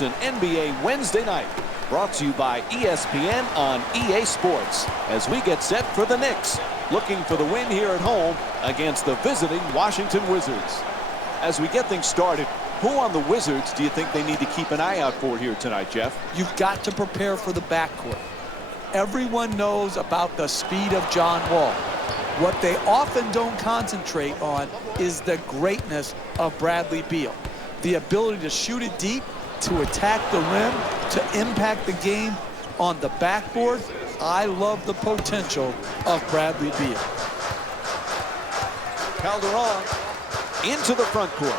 An NBA Wednesday night brought to you by ESPN on EA Sports as we get set for the Knicks looking for the win here at home against the visiting Washington Wizards. As we get things started, who on the Wizards do you think they need to keep an eye out for here tonight, Jeff? You've got to prepare for the backcourt. Everyone knows about the speed of John Wall. What they often don't concentrate on is the greatness of Bradley Beal. The ability to shoot it deep, to attack the rim, to impact the game on the backboard. I love the potential of Bradley Beal. Calderon into the front court.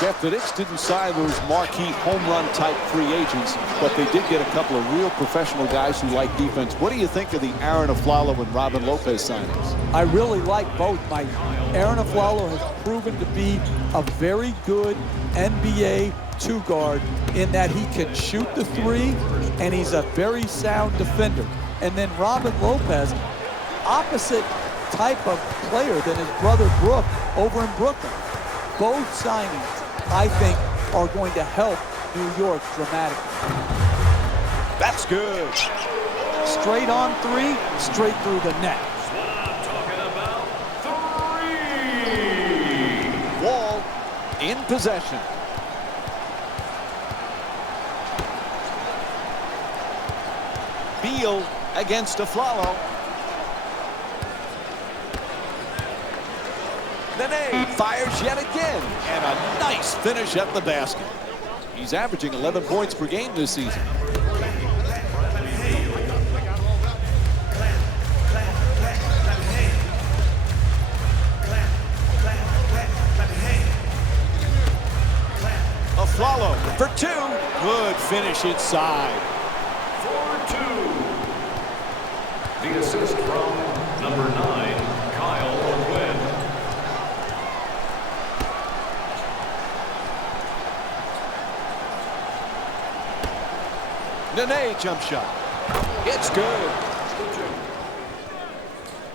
Jeff, the Knicks didn't sign those marquee home run type free agents, but they did get a couple of real professional guys who like defense. What do you think of the Aaron Aflalo and Robin Lopez signings? I really like both, Mike. Aaron Aflalo has proven to be a very good NBA two-guard in that he can shoot the three, and he's a very sound defender. And then Robin Lopez, opposite type of player than his brother Brook over in Brooklyn. Both signings, I think, are going to help New York dramatically. That's good. Straight on three, straight through the net. Wall in possession. Beal against Aflalo. Nene fires yet again, and a nice finish at the basket. He's averaging 11 points per game this season. Aflalo for two. Good finish inside. For two. The assist from number 9, Kyle Quinn. Nene jump shot. It's good.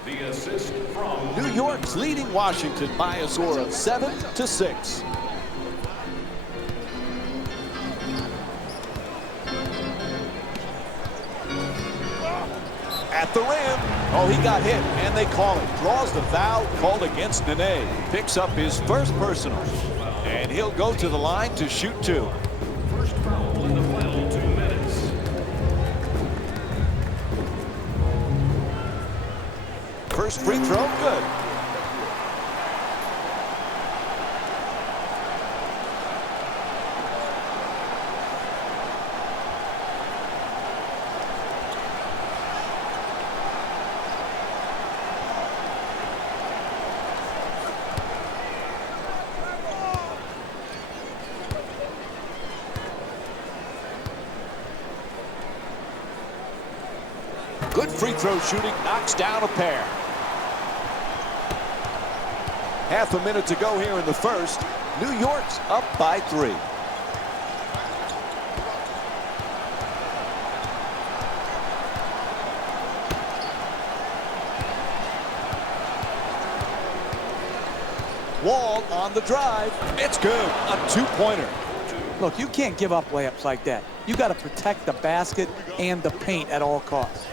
The assist from New York's leading Washington by a score of 7-6. At the rim. Oh, he got hit, and they call it. Draws the foul called against Nene. Picks up his first personal. And he'll go to the line to shoot two. first foul in the final 2 minutes. First free throw, good. Good free throw shooting, knocks down a pair. Half a minute to go here in the first. New York's up by 3. Wall on the drive. It's good. A two-pointer. Look, you can't give up layups like that. You got to protect the basket and the paint at all costs.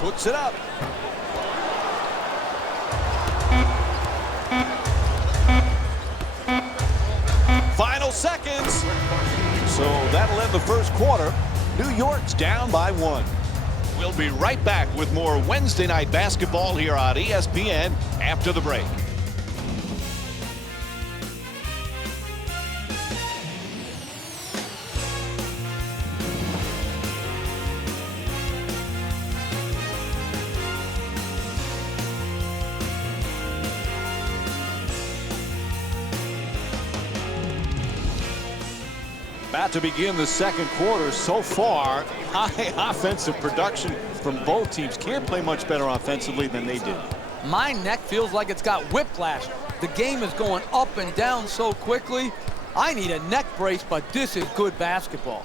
Puts it up. Final seconds. So that'll end the first quarter. New York's down by 1. We'll be right back with more Wednesday night basketball here on ESPN after the break. About to begin the second quarter. So far, high offensive production from both teams. Can't play much better offensively than they did. My neck feels like it's got whiplash. The game is going up and down so quickly. I need a neck brace, but this is good basketball.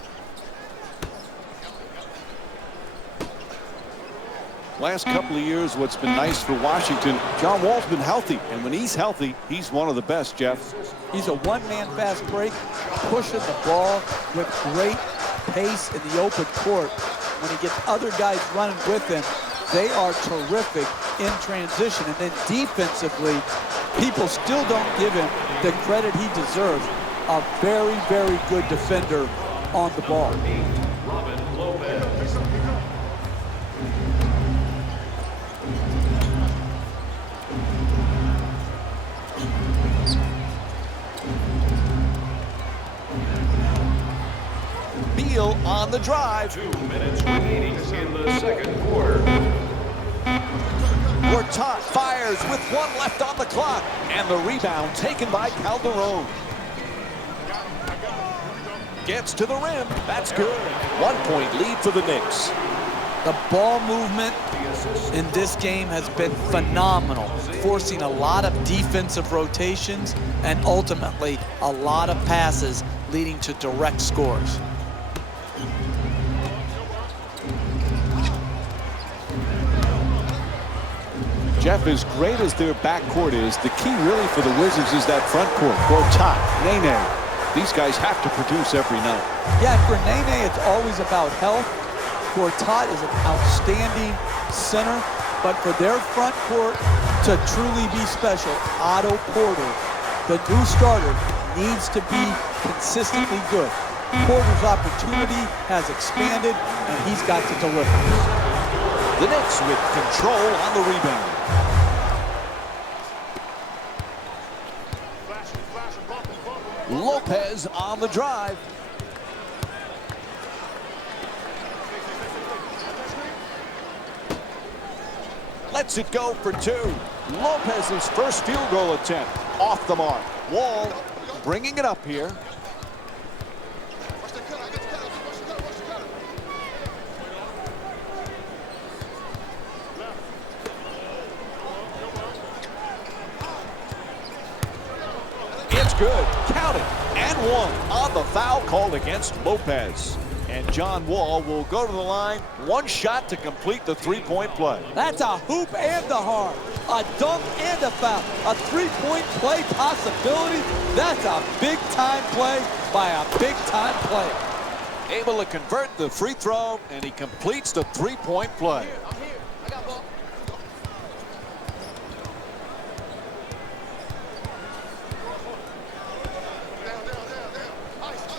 Last couple of years, what's been nice for Washington, John Wall's been healthy. And when he's healthy, he's one of the best, Jeff. He's a one-man fast break, pushing the ball with great pace in the open court. When he gets other guys running with him, they are terrific in transition. And then defensively, people still don't give him the credit he deserves. A very, very good defender on the ball. Beal on the drive. 2 minutes remaining in the second quarter. Gortat fires with 1 left on the clock. And the rebound taken by Calderon. Gets to the rim. That's good. 1-point lead for the Knicks. The ball movement in this game has been phenomenal, forcing a lot of defensive rotations and ultimately a lot of passes leading to direct scores. Jeff, as great as their backcourt is, the key really for the Wizards is that front court. Gortat, Nene. These guys have to produce every night. Yeah, for Nene, it's always about health. Gortat is an outstanding center, but for their front court to truly be special, Otto Porter, the new starter, needs to be consistently good. Porter's opportunity has expanded, and he's got to deliver. The Knicks with control on the rebound. Lopez on the drive. Lets it go for 2. Lopez's first field goal attempt off the mark. Wall bringing it up here. It's good. Count it. And 1 on the foul called against Lopez. And John Wall will go to the line. 1 shot to complete the 3-point play. That's a hoop and a hard, a dunk and a foul, a 3-point play possibility. That's a big-time play by a big-time player. Able to convert the free throw, and he completes the 3-point play.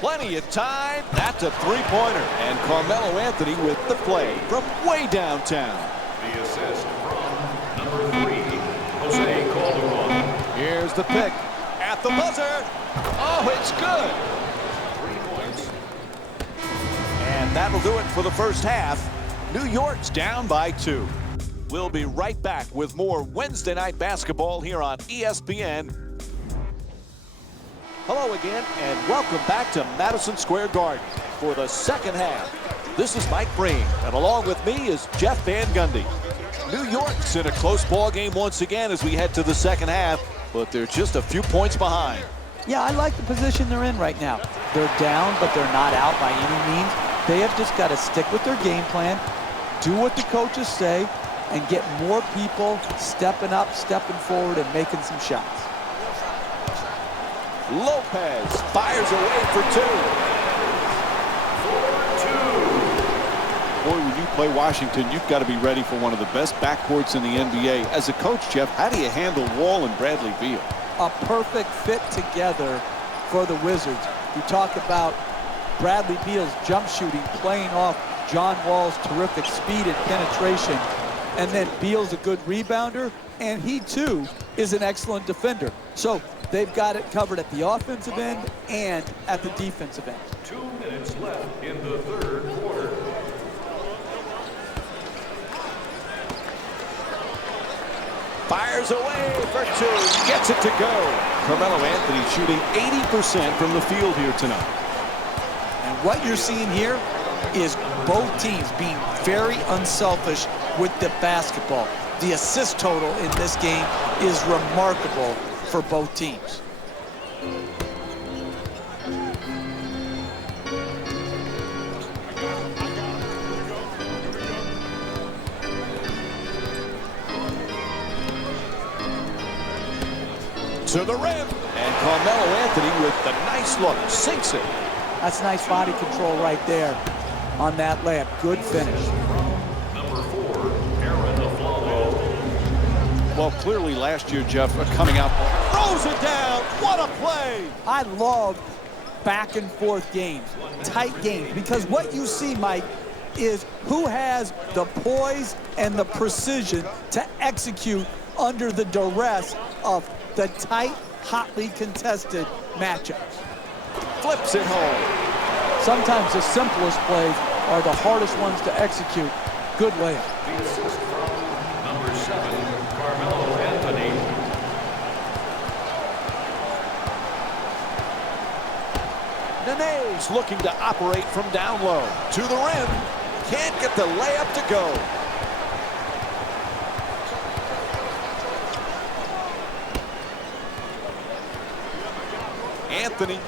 Plenty of time. That's a 3-pointer. And Carmelo Anthony with the play from way downtown. The assist from number 3, Jose Calderon. Here's the pick at the buzzer. Oh, it's good. 3 points. And that'll do it for the first half. New York's down by 2. We'll be right back with more Wednesday night basketball here on ESPN. Hello again, and welcome back to Madison Square Garden for the second half. This is Mike Breen, and along with me is Jeff Van Gundy. New York's in a close ball game once again as we head to the second half, but they're just a few points behind. Yeah, I like the position they're in right now. They're down, but they're not out by any means. They have just got to stick with their game plan, do what the coaches say, and get more people stepping up, stepping forward, and making some shots. Lopez fires away for 2. Boy, when you play Washington, you've got to be ready for one of the best backcourts in the NBA. As a coach, Jeff, how do you handle Wall and Bradley Beal? A perfect fit together for the Wizards. You talk about Bradley Beal's jump shooting, playing off John Wall's terrific speed and penetration. And then Beal's a good rebounder, and he too is an excellent defender. So they've got it covered at the offensive end and at the defensive end. 2 minutes left in the third quarter. Fires away for 2. Gets it to go. Carmelo Anthony shooting 80% from the field here tonight. And what you're seeing here is both teams being very unselfish with the basketball. The assist total in this game is remarkable for both teams. To the rim. And Carmelo Anthony with the nice look. Sinks it. That's nice body control right there on that layup. Good finish. Number 4, Aaron Aflalo. Well, clearly last year, Jeff, coming out, throws it down. What a play. I love back and forth games, tight games, because what you see, Mike, is who has the poise and the precision to execute under the duress of the tight, hotly contested matchups. Flips it home. Sometimes the simplest plays are the hardest ones to execute. Good layup. The assist from number 7, Carmelo Anthony. Nene's looking to operate from down low. To the rim. Can't get the layup to go. Anthony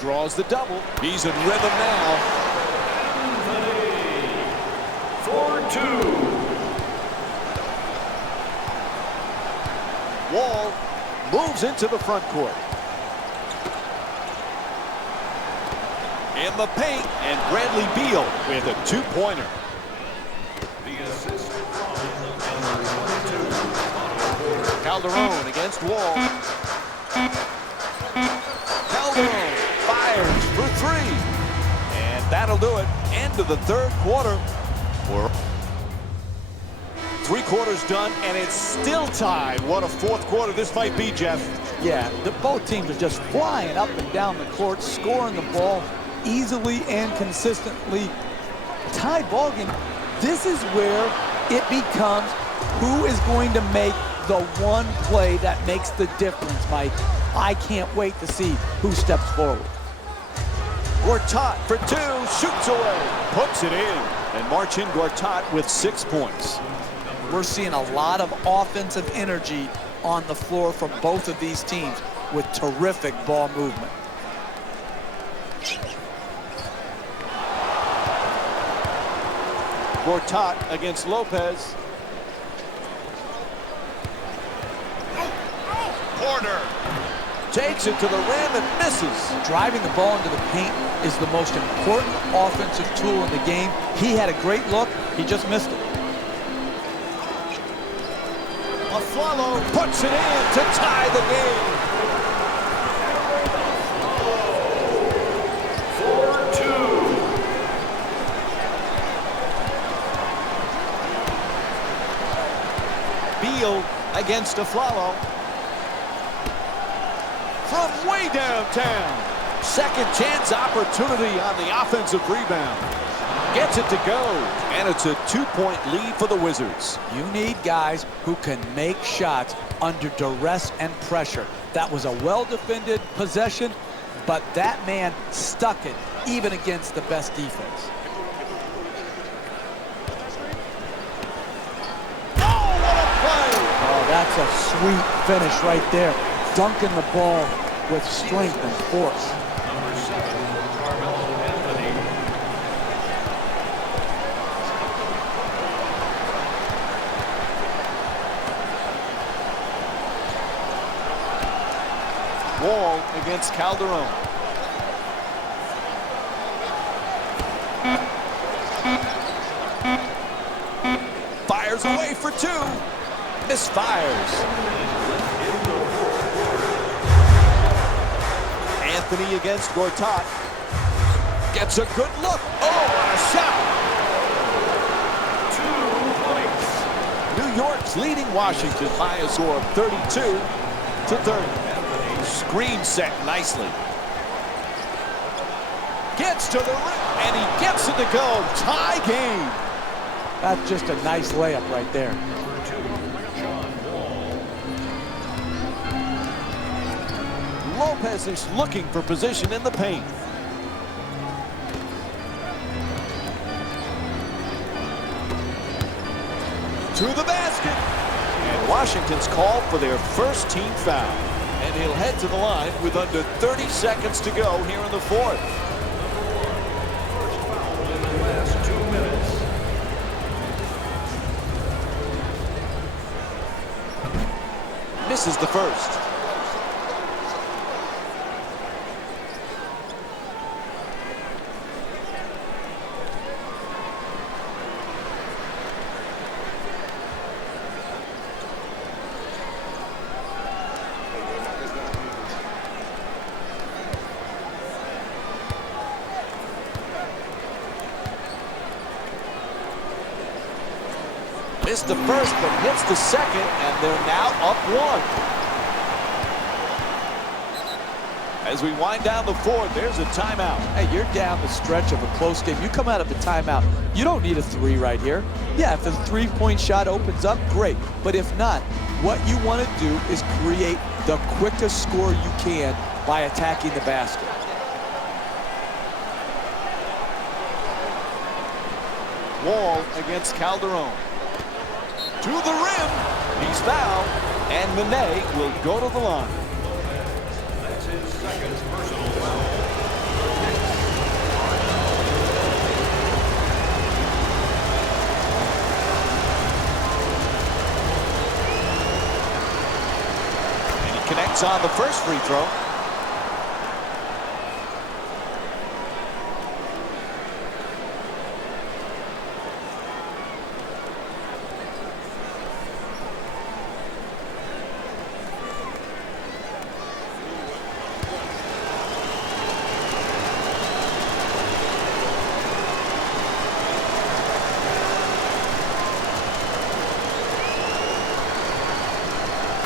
draws the double. He's in rhythm now. Anthony, 4-2. Wall moves into the front court. In the paint, and Bradley Beal with a two-pointer. The assist from number 22, Calderon against Wall. Calderon fires for three. And that'll do it. End of the third quarter. We're 3 quarters done, and it's still tied. What a fourth quarter this might be, Jeff. Yeah, both teams are just flying up and down the court, scoring the ball easily and consistently. Tie ball game. This is where it becomes who is going to make the one play that makes the difference, Mike. I can't wait to see who steps forward. Gortat for 2, shoots away, puts it in. And Marcin Gortat with 6 points. We're seeing a lot of offensive energy on the floor from both of these teams with terrific ball movement. Gortat against Lopez. Porter takes it to the rim and misses. Driving the ball into the paint is the most important offensive tool in the game. He had a great look. He just missed it. Aflalo puts it in to tie the game. 4-2. Beal against Aflalo. From way downtown. Second chance opportunity on the offensive rebound. Gets it to go. And it's a 2-point lead for the Wizards. You need guys who can make shots under duress and pressure. That was a well-defended possession, but that man stuck it even against the best defense. Oh, what a play! Oh, that's a sweet finish right there. Dunking the ball with strength and force. Number 7, Carmelo Anthony. Wall against Calderon. Fires away for 2. Misfires. Anthony against Gortat. Gets a good look. Oh, what a shot. 2 points. New York's leading Washington by a score of 32-30. Screen set nicely. Gets to the rim, and he gets it to go. Tie game. That's just a nice layup right there. Number 2, John Wall. Lopez is looking for position in the paint. To the basket. And Washington's called for their first team foul. And he'll head to the line with under 30 seconds to go here in the fourth. First foul in the last 2 minutes. Misses the first. Missed the first, but hits the second, and they're now up 1. As we wind down the fourth, there's a timeout. Hey, you're down the stretch of a close game. You come out of a timeout. You don't need a 3 right here. Yeah, if the 3-point shot opens up, great. But if not, what you want to do is create the quickest score you can by attacking the basket. Wall against Calderon. To the rim. He's fouled, and Manet will go to the line. That's his second personal foul. And he connects on the first free throw.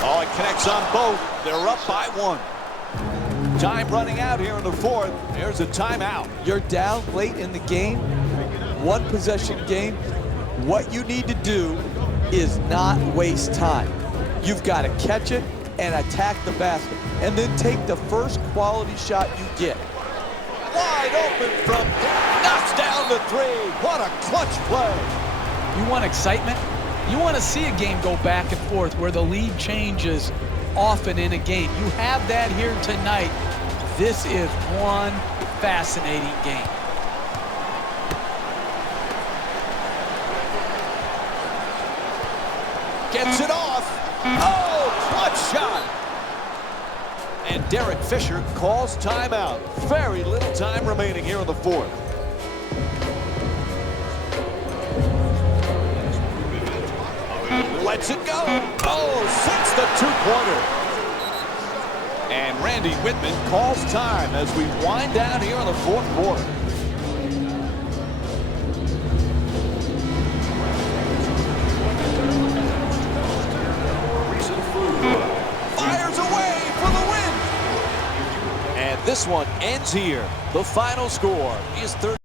Oh, it connects on both. They're up by 1. Time running out here in the fourth. There's a timeout. You're down late in the game, 1 possession game. What you need to do is not waste time. You've got to catch it and attack the basket, and then take the first quality shot you get. Wide open from knocks down the 3. What a clutch play. You want excitement? You want to see a game go back and forth where the lead changes often in a game. You have that here tonight. This is one fascinating game. Gets it off. Oh, clutch shot. And Derek Fisher calls timeout. Very little time remaining here in the fourth. Lets it go. Oh, sinks the 2-pointer. And Randy Whitman calls time as we wind down here in the fourth quarter. Fires away for the win. And this one ends here. The final score is 30.